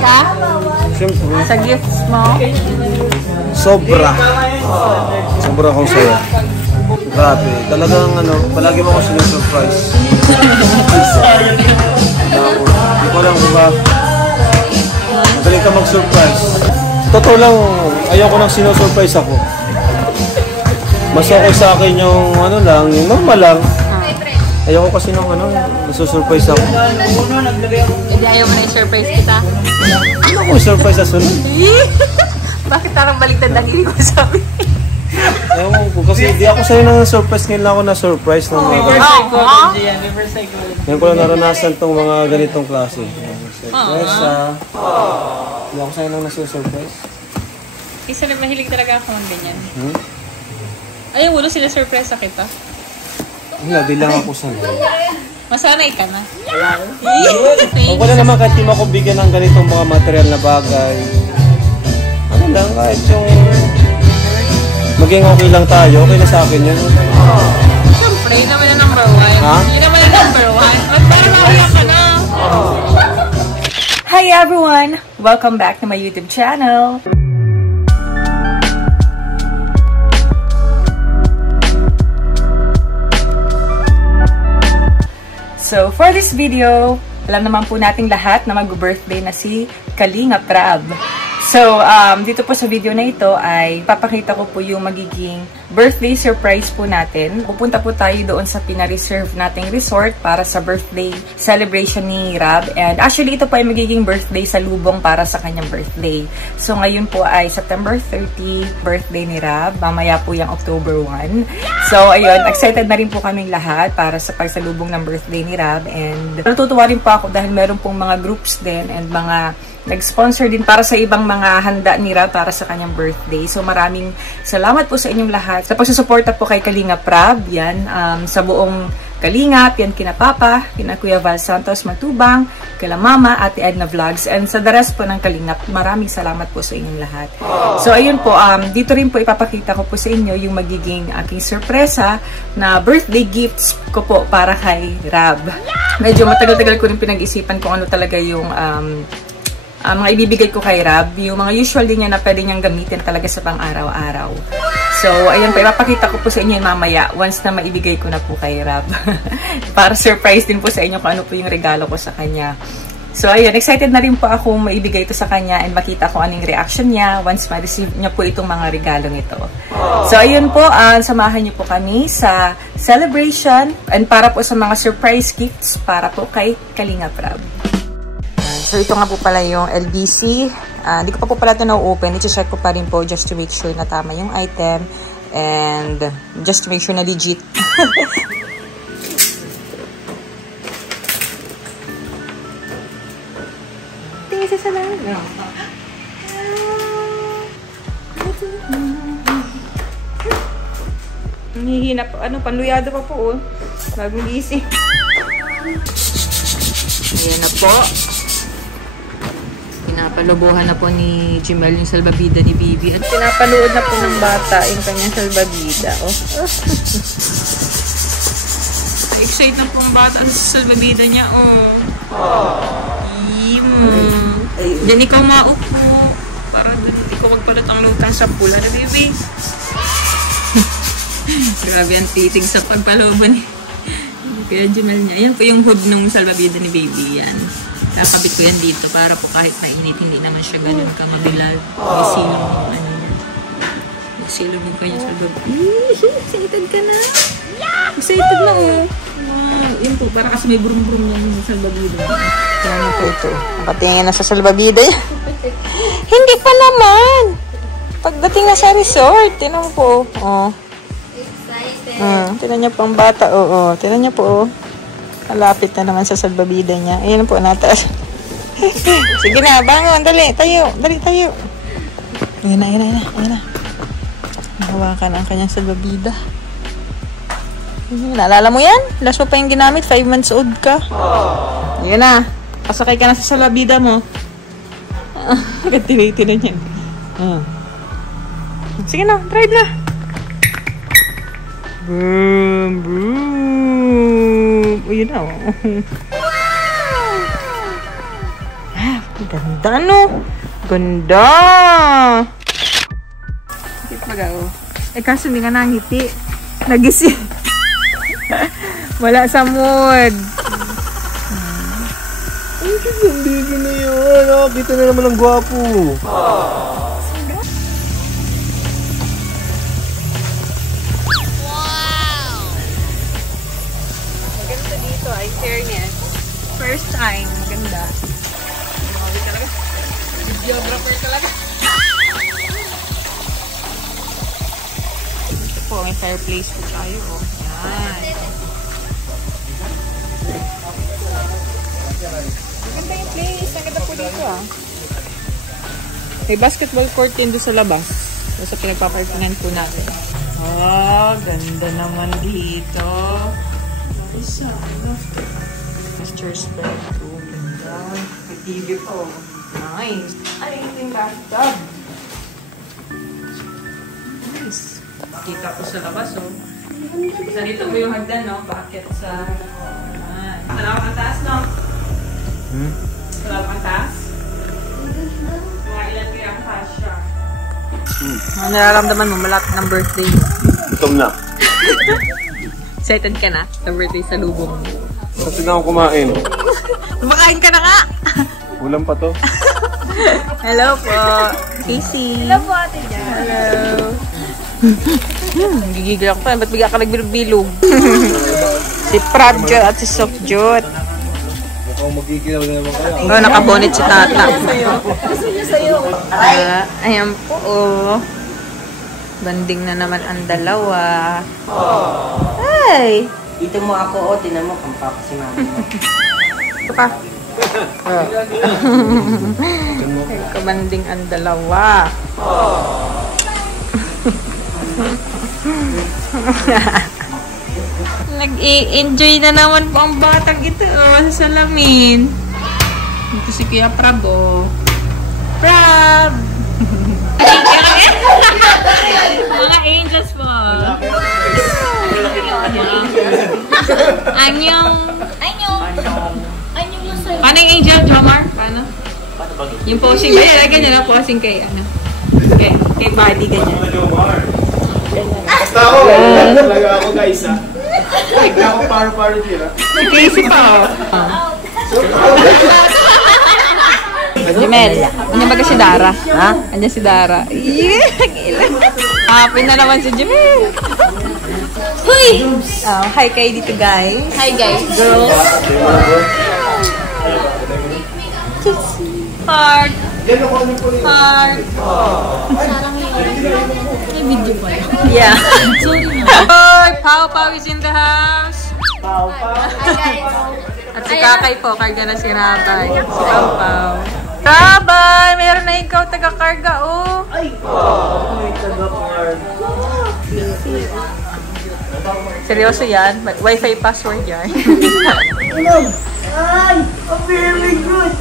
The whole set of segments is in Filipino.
ka? Siyempre. Sa gifts mo? Sobra. Sobra akong saya. Grabe. Talagang palagi mo ako sinusurprise. Walang iba. Magaling ka mag-surprise. Totoo lang, ayoko nang sinusurprise ako. Mas okay sa akin yung yung normal lang. Ayoko kasi nung nasusurprise ako. Hindi ayaw mo na i-surprise kita? Ano kung surprise sa sunod? Bakit parang baliktad ang hilig ko sabi? Ewan ko, kasi di ako sa'yo nang surprise. Ngayon lang ako na-surprise ng mga ganito. Ngayon ko lang naranasan tong mga ganitong klase. Surprise Hindi ako sa'yo nang nasusurprise. Isa na mahilig talaga ako ng ganyan. Ayaw, wala sila surprise sa kita. Hindi lang ako sanay. Masanay ka na. Kung wala naman kahit di mo ako bigyan ng ganitong mga material na bagay. Ano lang, kahit yung maging okay lang tayo, okay na sa akin yun. Siyempre, yun naman yung number one. Ha? Yun naman yung number one. At parang nakaya ka na. Hi everyone! Welcome back to my YouTube channel. So, for this video, alam naman po nating lahat na mag-birthday na si Kalinga Prab. So, dito po sa video na ito ay papakita ko po yung magiging birthday surprise po natin. Pupunta po tayo doon sa pina-reserve nating resort para sa birthday celebration ni Rab. And actually, ito po ay magiging birthday sa lubong para sa kanyang birthday. So, ngayon po ay September 30, birthday ni Rab. Mamaya po yung October 1. So, ayun, excited na rin po kaming lahat para sa pagsalubong ng birthday ni Rab. And natutuwa rin po ako dahil meron pong mga groups din and mga nag-sponsor din para sa ibang mga handa ni Rab para sa kanyang birthday. So maraming salamat po sa inyong lahat sa pagsusuporta po kay Kalinga Prab. Yan, sa buong Kalingap, yan kina Papa, kina Kuya Val Santos Matubang, kila Mama, Ate Edna Vlogs, and sa the rest po ng Kalingap. Maraming salamat po sa inyong lahat. So ayun po, dito rin po ipapakita ko po sa inyo yung magiging aking sorpresa na birthday gifts ko po para kay Rab. Medyo matagal-tagal ko rin pinag-isipan kung ano talaga yung mga ibibigay ko kay Rab, yung mga usual din niya na pwede niyang gamitin talaga sa pang-araw-araw. So, ayun po, ipapakita ko po sa inyo mamaya once na maibigay ko na po kay Rab. Para surprise din po sa inyo kung ano po yung regalo ko sa kanya. So, ayun, excited na rin po ako maibigay ito sa kanya and makita kung anong reaction niya once ma-receive niya po itong mga regalong ito. So, ayun po, samahan niyo po kami sa celebration and para po sa mga surprise gifts para po kay Kalinga Prab. So, ito nga po pala yung LBC. Hindi ko pa po pala ito na-open. I-check ko pa rin po just to make sure na tama yung item. And just to make sure na legit. Tingin sa salamin. Hihina po. Panluyado pa po. Bagong gising. Ayan na po. Pinapalubuhan na po ni Jimel yung salbabida ni Bibi. At pinapanood na po ng bata yung kanyang salbabida. Excited na po ang bata sa salbabida niya. Diyan ikaw maupo. Para doon ikaw magpalutang-lutang sa pula na Bibi. Grabe ang titig sa pagpaluban ni Kaya Jimel niya. Ayan po yung hood ng salbabida ni Baby. Yan. Kakabit ko yan dito para po kahit mainit, hindi naman siya ganun kamabilal. May silong niya. May silong yung kanya salbabida. Excited ka na? Excited na yun po, para kasi may brum-brum yan sa salbabida. Yan po ito. Nakatingin na sa salbabida yan. Hindi pa naman! Pagdating na sa resort, tinan mo po. Tinan niya po ang bata. Tinan niya po. Malapit na naman sa salbabida niya. Ayan po, nataas. Sige na, bangon. Dali, tayo. Dali, tayo. Ayan na. Nahawakan ang kanyang salbabida. Naalala mo yan? Last mo pa yung ginamit. 5 months old ka. Ayan na. Pasakay ka na sa salbabida mo. Tinay na niya. Sige na, ride na. Boom, boom. Yun na. Ganda, no? Ganda! Higit mag-ao. Eh, kaso hindi ka nangiti. Nagising. Wala sa mood. Ay, hindi na yun. Nakakita na naman ang gwapo. Maganda dito, ay fairness. First time, maganda. Grabe talaga. Videographer talaga. Ito po, may fireplace po tayo. Oh. Yan. Maganda yung place. Maganda po dito ah. May basketball court din doon sa labas. So, sa pinagpaparkinan po natin. Oh, ganda naman dito. Isa, Master's bedroom. Ganda. May TV po. Nice. Ay, ito yung bathtub. Nice. Kita po sa labas, oh. Sa dito po yung hagdan, no? Bakit sa... Malawak ang taas, no? Malawak ang taas? Mga ilan kaya ang taas siya? Nararamdaman mo, malapit ng birthday mo. Gutom na. Excited ka na sa birthday sa lubong mo? Kasi na ako kumain. Kumakain ka na nga! Ulam pa to. Hello po, Casey. Hello po, Ate Jan. Hello. Gigigil ako pa. Ba't bigla ka nagbilog-bilog? Si Prabjot at si Sofjot. Mukhang magigilaw na naman kayo. Oh, nakabonet si Tata. Ayan po, oh. Banding na naman ang dalawa. Ay! Dito mo ako, o. Tinan mo, kampapa si mami mo. Ito pa. Kabanding ang dalawa. Nag-i-enjoy na naman po ang batang ito. Oh, sa salamin. Ito si Kuya Prab, oh. Prab! Mga angels po. Anyong. Paano yung angel, Jomar? Paano? Yung posing ba? Yan, ganyan na posing kay, ano? Kay body, ganyan. Basta ako. Talaga ako guys ha. Hindi ako paro-paro din ha. Si Casey pa, oh. Jemel, ano ba si Dara? Ha? Andiyan si Dara. Happy na naman si Jemel. Huy! Oh, hi kayo dito, guys. Hi, guys. Girls. Heart. Heart. May video pa. Yeah. Hoy, Pau Pau is in the house. Hi, guys. At si Kakay po, karga na si Rabay. Si Pau Pau. Rabay! Meron na ikaw taga-karga, oh. Ay, taga-karga. Seryoso yan? Wi-Fi password yan. Ay, very good.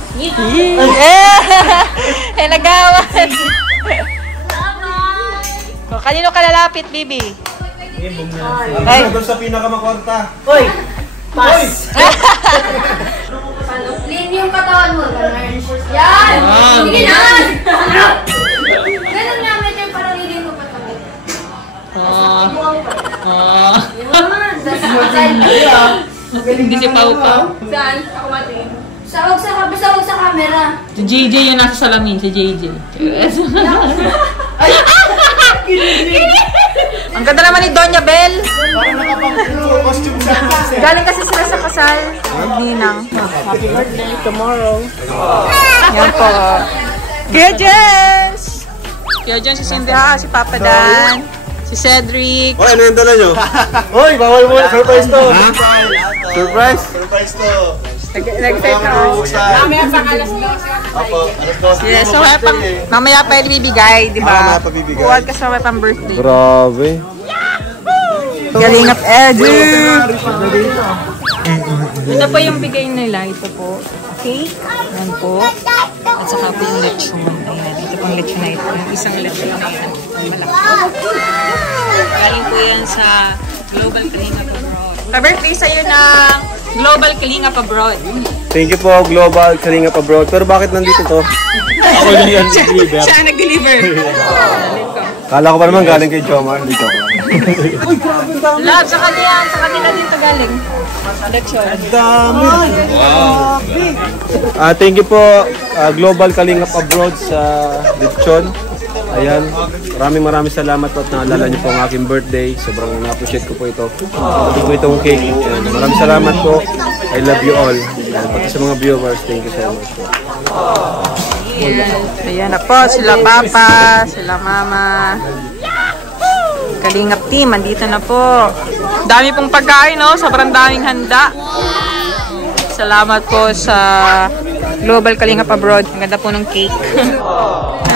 Eh, nagawan. Oh, kanino ka lalapit, Bibi? Ay, doon sa pinakamakwarta. Hoy! Pass! Clean yung katawan mo. Yan! Sige na! Ganun nga, medyo parang hindi mo patawid. Yan! Hindi si Pau Pau. Saan? Ako matiin. Basta huwag sa camera. Si JJ yung nasa salamin, si JJ. Ang ganda naman ni Doña Bel. Parang nakapang-costume sa akin. Galing kasi sila sa kasal. Ninang. Happy birthday tomorrow. Yan po. Kuya Jens! Kuya Jens, si Cindy ha, si Papa Dan, si Cedric. Hoy, ano yung dala nyo? Hoy, bawal mo. Surprise to. Surprise? Surprise to. Nag-set na ako. Mamaya pa alas 12. Apo, alas 12. Yes, so mamaya pa ibibigay, di ba? Mamaya pa bibigay. Buwan kasi mamaya pang birthday. Grabe. Galing up, Eddie! Ito po yung bigay nila. Ito po. Cake. Yan po. At saka po yung lechon. Ayan. Ito pong lechon na ito. Yung isang lechon na yan. Malaki. Galing po yan sa Global Kalinga Abroad. Pa-birthday sa'yo na Global Kalingap Abroad. Thank you po, Global Kalingap Abroad. Pero bakit nandito to? Ako yung nag-deliver. Siya nag-deliver. Kala ko pa naman galing kay Jomar. Dito ko. Love, sa kanila. Sa kanila dito galing. Thank you po, Global Kalingap Abroad sa Lechon. Ayan, maraming salamat po at naalala niyo po ang aking birthday. Sobrang na-appreciate ko po ito. Ito po itong cake. Ayan, maraming salamat po. I love you all. Ayan, pati sa mga viewers, thank you so much po. Ayan na po, sila Papa, sila Mama. Kalingap team, andito na po. Dami pong pagkain, no? Sobrang daming handa. Salamat po sa Global Kalingap Abroad. Ang ganda po ng cake.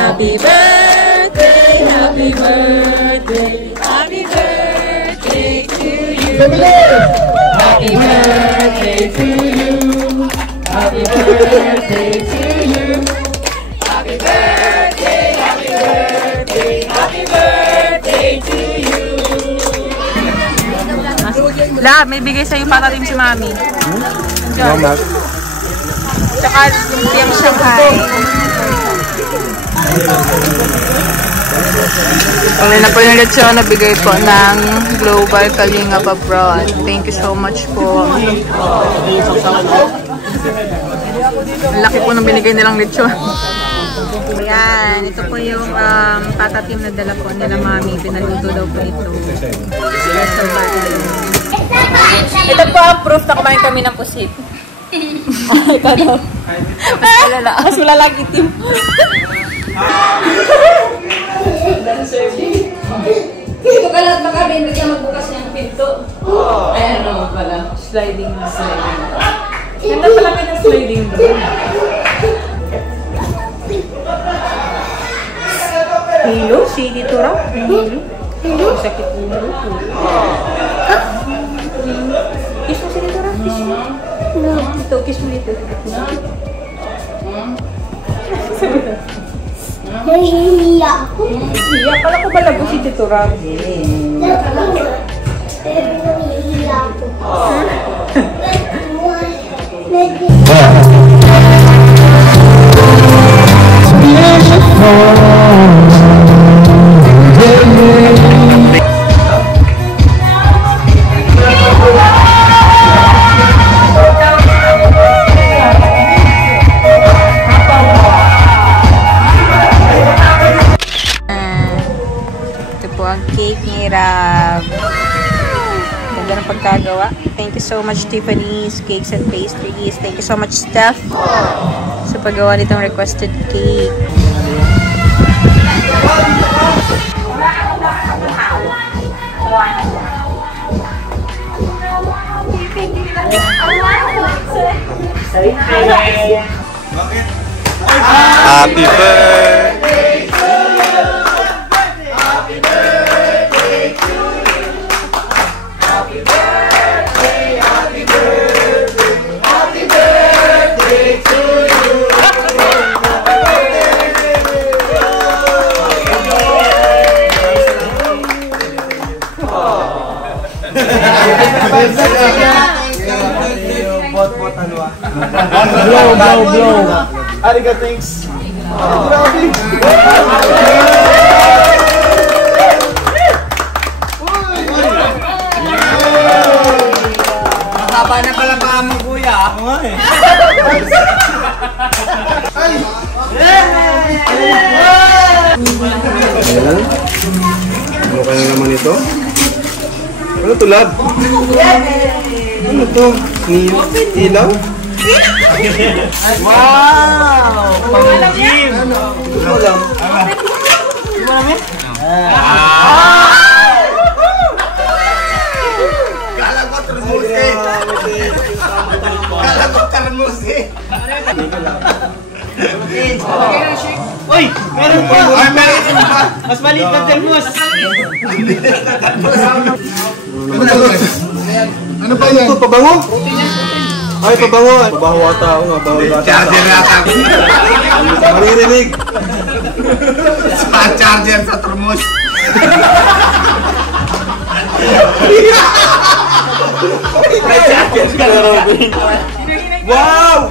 Happy birthday, happy birthday, happy birthday to you. Happy birthday to you. Happy birthday to you. Happy birthday, happy birthday, happy birthday to you. La, may bigay sa'yo para rin si Mami. Salamat. Tsaka yung Shanghai. Pagay na po yung lechon, nabigay po ng Global Kalingap Abroad. Thank you so much po. Ang laki po ng binigay nilang lechon. Ayan, ito po yung patatim na dala po nila Mami. Pinaluto daw po ito. Ito po ang proof na kumain kami ng pusit. Ito daw. Mas malala itim. Dito ka lang baka rin bigyan magbukas niyang pinto. Ayan naman pala. Sliding na sliding. Ganda pala ka ng sliding doon. Hilo? Si dito raw? Hilo? Hilo? Sakit ulo po. Kiss mo si dito raw? Kiss mo? Ito, kiss mo dito. Nahihiya ako. Iya, pala ko balago si dito raw. Pero nahihiya ako. Ganda ng pagkagawa. Thank you so much, Tiffany's Cakes and Pastries. Thank you so much, Steph, sa paggawa nitong requested cake. Happy birthday! Blow. Ariga, thanks. Grabe. Haba na pala pa mo, kuya. Ano kaya naman ito? Ano to, lab? Ano to? Ilaw? Wow! Pang-gym! Ano lang? Di ba namin? Kala ko termusi! Kala ko termusi! Uy! Meron pa! Ay, meron pa! Mas maliit na termos! Ano ba yan? Ito, pabango? Ay, pabango. Pabango ata ako nga. Charger ata. Maririnig. Charger sa termos. May charger. Wow!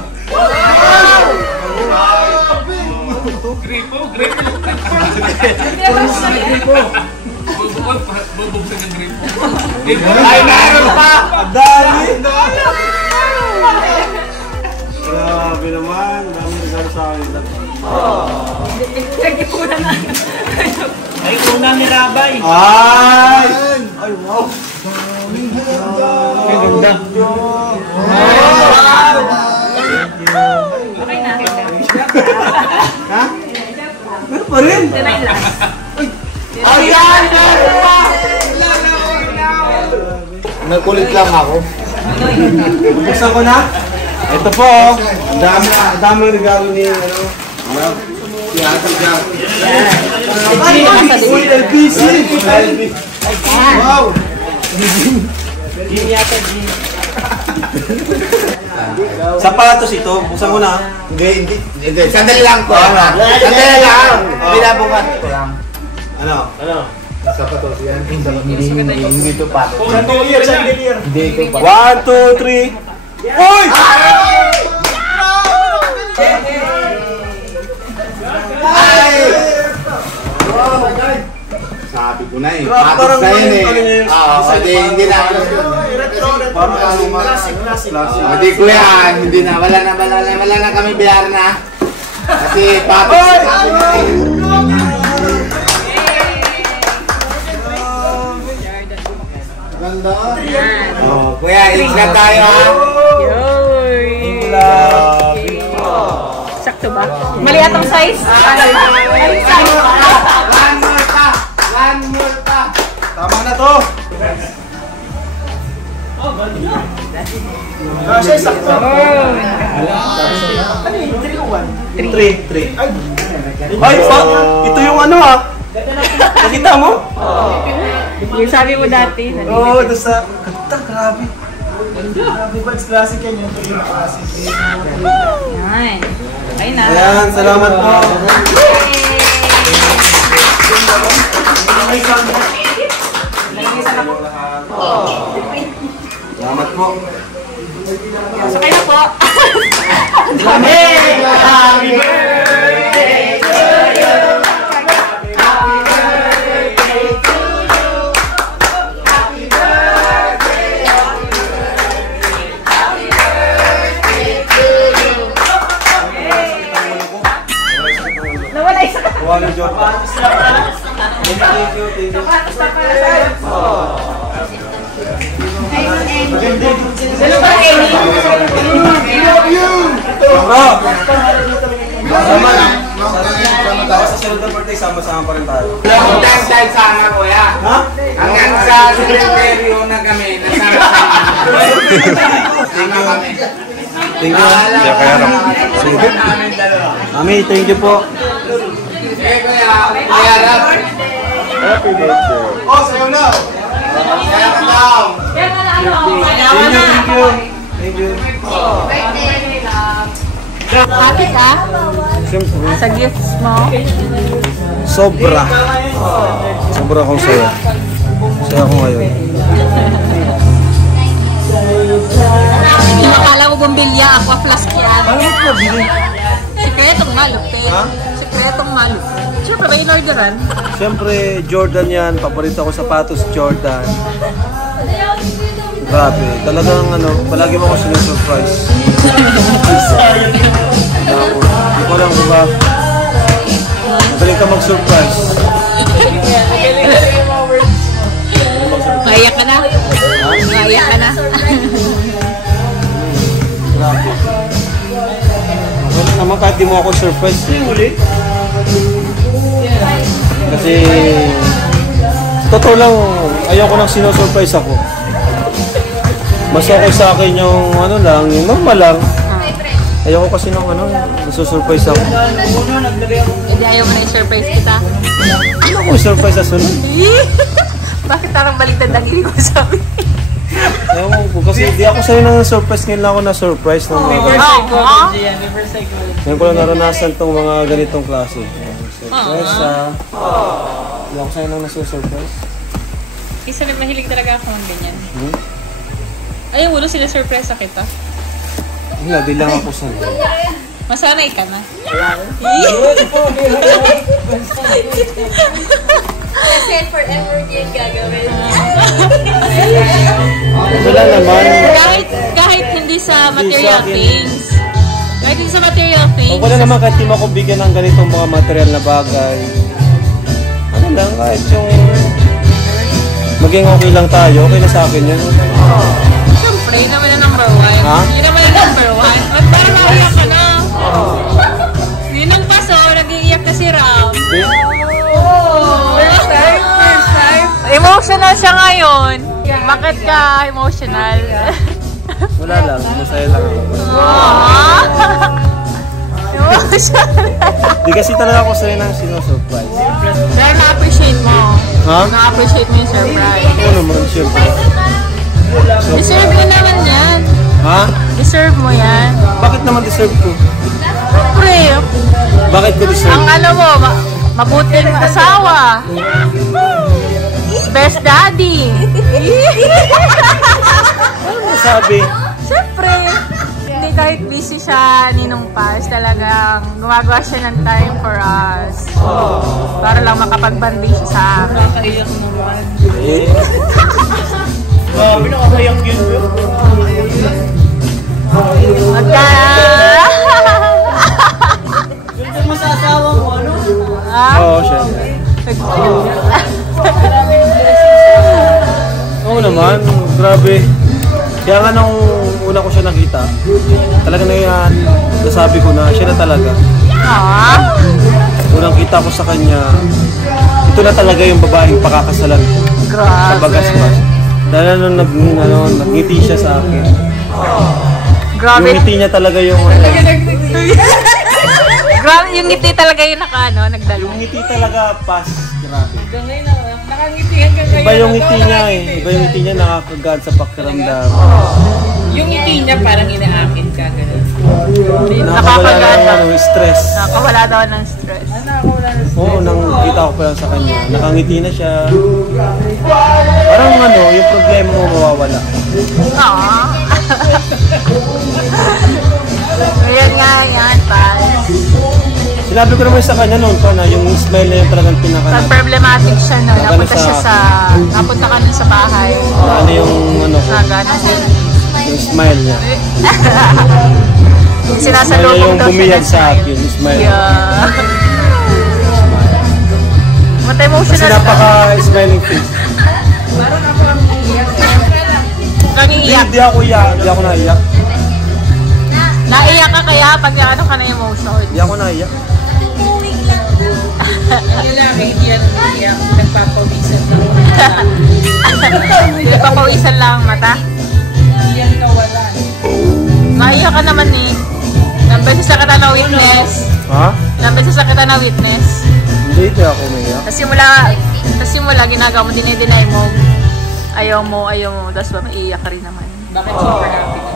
Ay, meron pa! Dali! Grabe naman. Dami regalo sa akin. Nag-ipunan na. Ay, unang nilabay. Ay! Ay, wow! Ay, ganda. Okay na. Ha? Meron pa rin! Tinay lang. Ayan! Meron pa! Nagkulit lang ako. Buksan ko na. Ito po. Ang dami regalo ni si Ate Jack. Uy, LBC! Wow! Gin yata, gin. Sapatos ito. Buksan ko na. Hindi. Sandali lang po. Sandali lang. Binabukat ko lang. Ano? Sapatos yan. Hindi ito pa. Chandelier! Chandelier! Hindi ito pa. 1, 2, 3. Uy! Sabi ko na eh. Parang Patos na yun eh. galing Hindi na. Parang classic. Hindi ko yan. Hindi na. Wala na kami biyar na. Kasi patos. Ganda. Oh, kuya, ingat tayo ha. Yoy! Sakto ba? Mali atong size? Mali size. One more pa. Tama na to. Kasi sakto. Ano yun? 3. Ay, ito yung ano ah. Nakita mo? Yung sabi mo dati. Oo, doon sa... Ganda, grabe. Grabe ba? It's classic yan yung classic. Yan. Okay na. Ayan, salamat po. Salamat po. Sakay na po. Happy birthday to you. Happy birthday to you. Happy birthday. Happy birthday to you. Nawala isa ka. Wala joke. Thank you. Sapatos na para sa'yo. Sino ba, Amy? Sama sa sunod na birthday, sama-sama pa rin tayo. Long time tayo sana, kuya. Ha? Hanggang sa cemetery na kami, nasama-sama. Sama kami. Thank you. Sige. Namin dalawa. Mami, thank you po. Eh, kuya. Kuya, Rap. Happy birthday. Oh, sayo na. Kaya ka daw. Yan na ano. Thank you. Thank you. Happy ka? Siyempre. Sa gifts mo? Sobra. Sobra akong saya. Saya ako ngayon. Hindi makala mo bumbilya, aqua flask yan. Bakit nabili? Sikretong malupit. Ha? Sikretong malupit. Siyempre, may in-orderan. Siyempre, Jordan yan. Paborito ko sapatos, Jordan. Grabe. Talagang ano, palagi mo ako sinusurprise. Hindi ko lang kung ba. Magaling ka mag-surprise. Maiyak ka na. Maiyak ka na. Grabe. Ano naman kahit di mo ako surprise. Kasi totoo lang, ayoko nang sinusurprise ako. Mas okay sa akin yung ano lang, yung normal lang. Ayoko kasi nung ano, nasusurprise ako. Hindi ayaw mo na i-surprise kita. Ano kung surprise sa sunod? Bakit parang baliktad ang ibig ko sabi? Ewan ko, kasi di ako sa'yo nang surprise, ngayon lang ako na-surprise ng mga Psychology yan, reverse psychology. ngayon ko lang naranasan tong mga ganitong klase. Surprise Hindi ako sa'yo nang nasusurprise. Isa na mahilig talaga ako ng ganyan. Ay, ulo sila surprise kita. Wala, di lang ako sanay. Masanay ka na. Kasi forever din gagawin. Wala naman. Kahit hindi sa material things. Kahit hindi sa material things. Wala naman kahit di mo ako bigyan ng ganitong mga material na bagay. Ano lang, kahit yung maging okay lang tayo, okay na sa akin yan. Siyempre, yun naman yung number one. Ha? Yun naman yung number one. At parang naiyak ka na. Yun ang paso, nag-iiyak na si Ram. First time. Emotional siya ngayon. Bakit ka emotional? Wala lang, masaya lang ako. Emotional. Di kasi talaga ako sanay ng sino-surprise. Dahil na-appreciate mo. Ha? Na-appreciate mo yung surprise. Oo naman, syempre. Deserve mo naman yan. Ha? Deserve mo yan. Bakit naman deserve ko? Siyempre, Bakit ko deserve? ang ano mo, mabuting asawa. Best daddy. Ano masabi? Siyempre. Hindi kahit busy siya, Ninong Paz, talagang gumagawa siya ng time for us. Para lang makapagbanding siya sa akin. Nakaiyak naman. Eh, Grabe, nakakayak yun. Magka... Yung masasawa mo, ano? oo, syempre. Oo naman, grabe. Kaya nga nung una ko siya nakita, talaga na yan, nasabi ko na siya na talaga. Unang kita ko sa kanya, ito na talaga yung babaeng pakakasalan ko. Sa Bagaspas. Dahil nagngiti siya sa akin. Grabe. Yung ngiti niya talaga yung Grabe, yung ngiti talaga yung nagdala. yung ngiti talaga pas. Grabe. Hanggang ngayon, nakangitihan ka ngayon. Iba yung ngiti niya eh. Iba yung ngiti niya nakakagad sa pakiramdam. Yung ngiti niya parang inaakin ka, gano'n. Nakakawala ng stress. Nakawala daw ng stress. Oo, nang kita ko pa lang sa kanya. Nakangiti na siya. Parang yung problema mo mawawala. Ayan nga, yan, Paz. Sinabi ko naman sa kanya noon pa na yung smile na yung talagang pinaka Pag problematic siya, no? Napunta ka nun sa bahay. ano yung Nagana din. yung smile niya. Sinasalubong Yung daw siya bumiyag ng sa smile. akin, yung smile. Yeah. Mata-emotional Kasi napaka-smiling face. Nangiiyak. Hindi ako iyak. Hindi ako naiyak. Naiyak ka kaya pag ano ka na emotion. Hindi ako naiyak. Ang lalaki, hindi yan umiiyak. Nagpapawisan lang. Nagpapawisan lang ang mata. Hindi yan kawalan. Naiyak ka naman eh. Nambeses sa kita na witness. Ha? Nambeses sa kita na witness. Hindi ako umiyak. Sa simula, ginagawa mo, dinay mo. Ayaw mo. Tapos ba, maiiyak ka rin naman. Bakit super happy ka?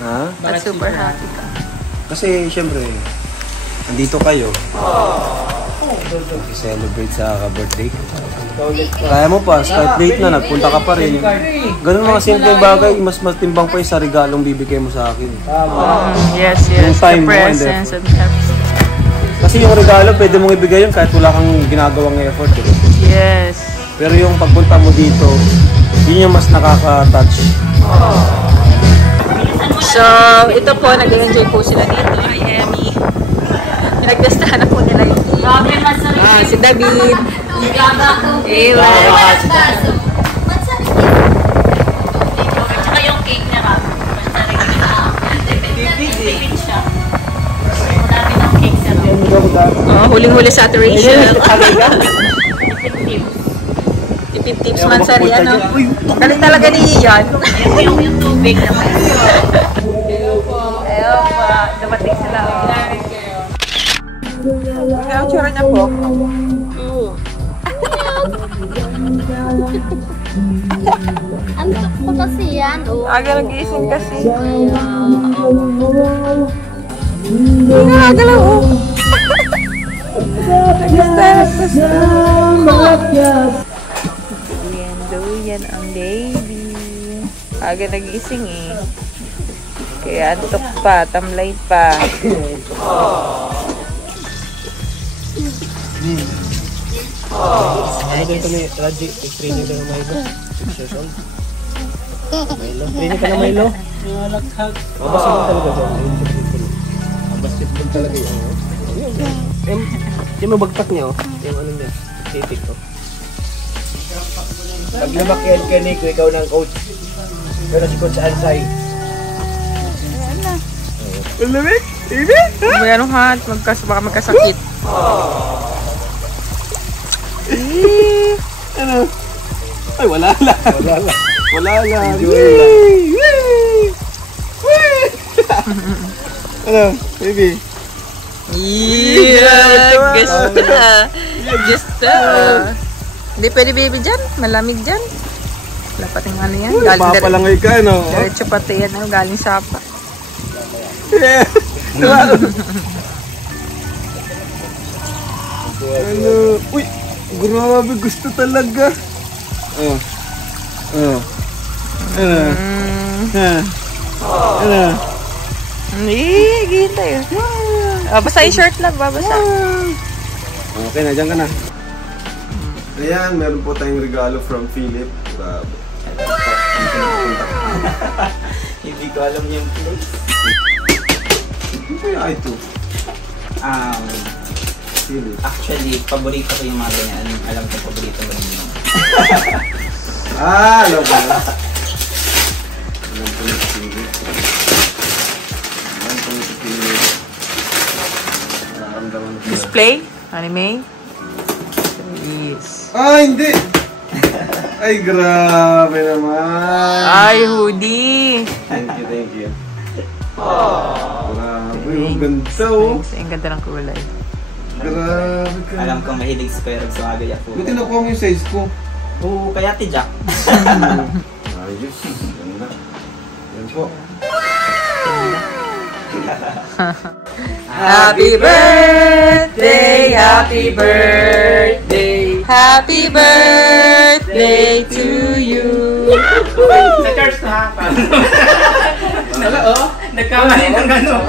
Ha? But super happy ka. Kasi syempre, andito kayo. Celebrate sa ka-birthday. Kaya mo pa, kahit late na, nagpunta ka pa rin. Ganun mga simpleng bagay, mas matimbang pa yung sa regalong bibigay mo sa akin. Yes. Yung time The mo and presence effort. and helps. Kasi yung regalo, pwede mong ibigay yun kahit wala kang ginagawang effort. Diba? Yes. Pero yung pagpunta mo dito, yun yung mas nakaka-touch. So, ito po, nag-enjoy po sila dito. Hi, Emmy. Pinagdastahan na po nila yung si David. Ewa. Tsaka yung cake niya ka. Tipid siya. Marami ng cake siya. Huling-huli sa Ate Rachel. Tipid tips man sa rin, ano? Galing talaga ni Ian. Yung tubig naman. Ayaw pa. Dumating sila. Ang tsura niya po. Ang takbo kasi yan. Aga nag-iising kasi. Duyan ang baby. Aga nagising eh. Kaya antok pa, tamlay pa. Ano din kami, Raji, training ka na Milo. 6 years old. Milo. Training ka na Milo. Basketball talaga siya. Basketball talaga yun. Yung mabagpak niya, oh. Yung ano niya, titik ko. Pag lumakihan ka, Nico, ikaw ng coach. Pero si Coach Ansay. Lamig? May ano ha, baka magkasakit. Ano? Ay, wala lang. Wala lang. Ano, baby? Yeah, gusto. Hindi pwede baby dyan, malamig dyan. Wala pating ano yan. Papalangay ka, no? Diretso pati yan, galing sapa. Yeah. Ano? Uy! Grabe, gusto talaga. Oh. Ano? Gintay. Basta yung shirt lang, babasa. Okay na, dyan ka na. Ayan, meron po tayong regalo from Philip. Grabe. Hindi ko alam yung place. Ano kaya ito? Philip. Actually, paborito ko yung mga ganyan. Alam ko paborito mo rin yun. Alam ko na. Alam ko na si Philip. Nararamdaman ko. Display? Anime? Yes. Hindi! Ay, grabe naman. Ay, hoodie. Thank you. Grabe, ang ganda oh. Ang ganda ng kulay. Grabe ka. Alam ko mahilig si Kuya Rab sa mga ganyan po. Buti nakuha mo yung size ko. Oo, kaya Jack. Ayos. Ganda. Yan po. Happy birthday, happy birthday, happy birthday to you. Sa church na ha. Wala oh. Nagkamali ng gano'n.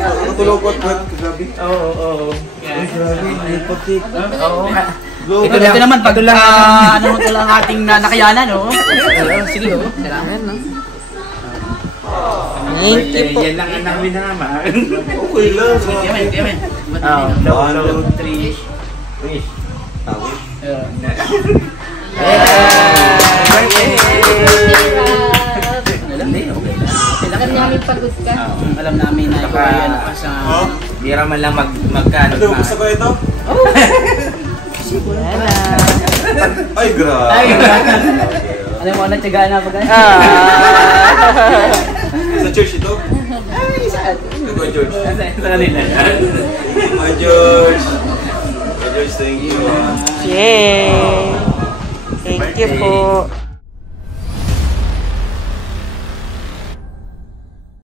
Nakatulog ko at wet. Grabe. Oo. Ay, grabe. May putik. Oo nga. Ito naman pag ano ito lang ating nakayanan, no? Sige, oh. Salamat, no? Thank you po. Yan lang ang namin na naman. Okay lang. Yaman. 1, 2, 3. Wish. Alam namin pagod ka. Alam namin na yan pa sa... Bira man lang magkano. Ano, gusto ko ito? Ay, grabe. Alam mo, natyagaan na pag Sa church ito? Ay, saan? Ito, George. Sa kanila. Hi, George. Hi, George, thank you. Yay! Thank you po.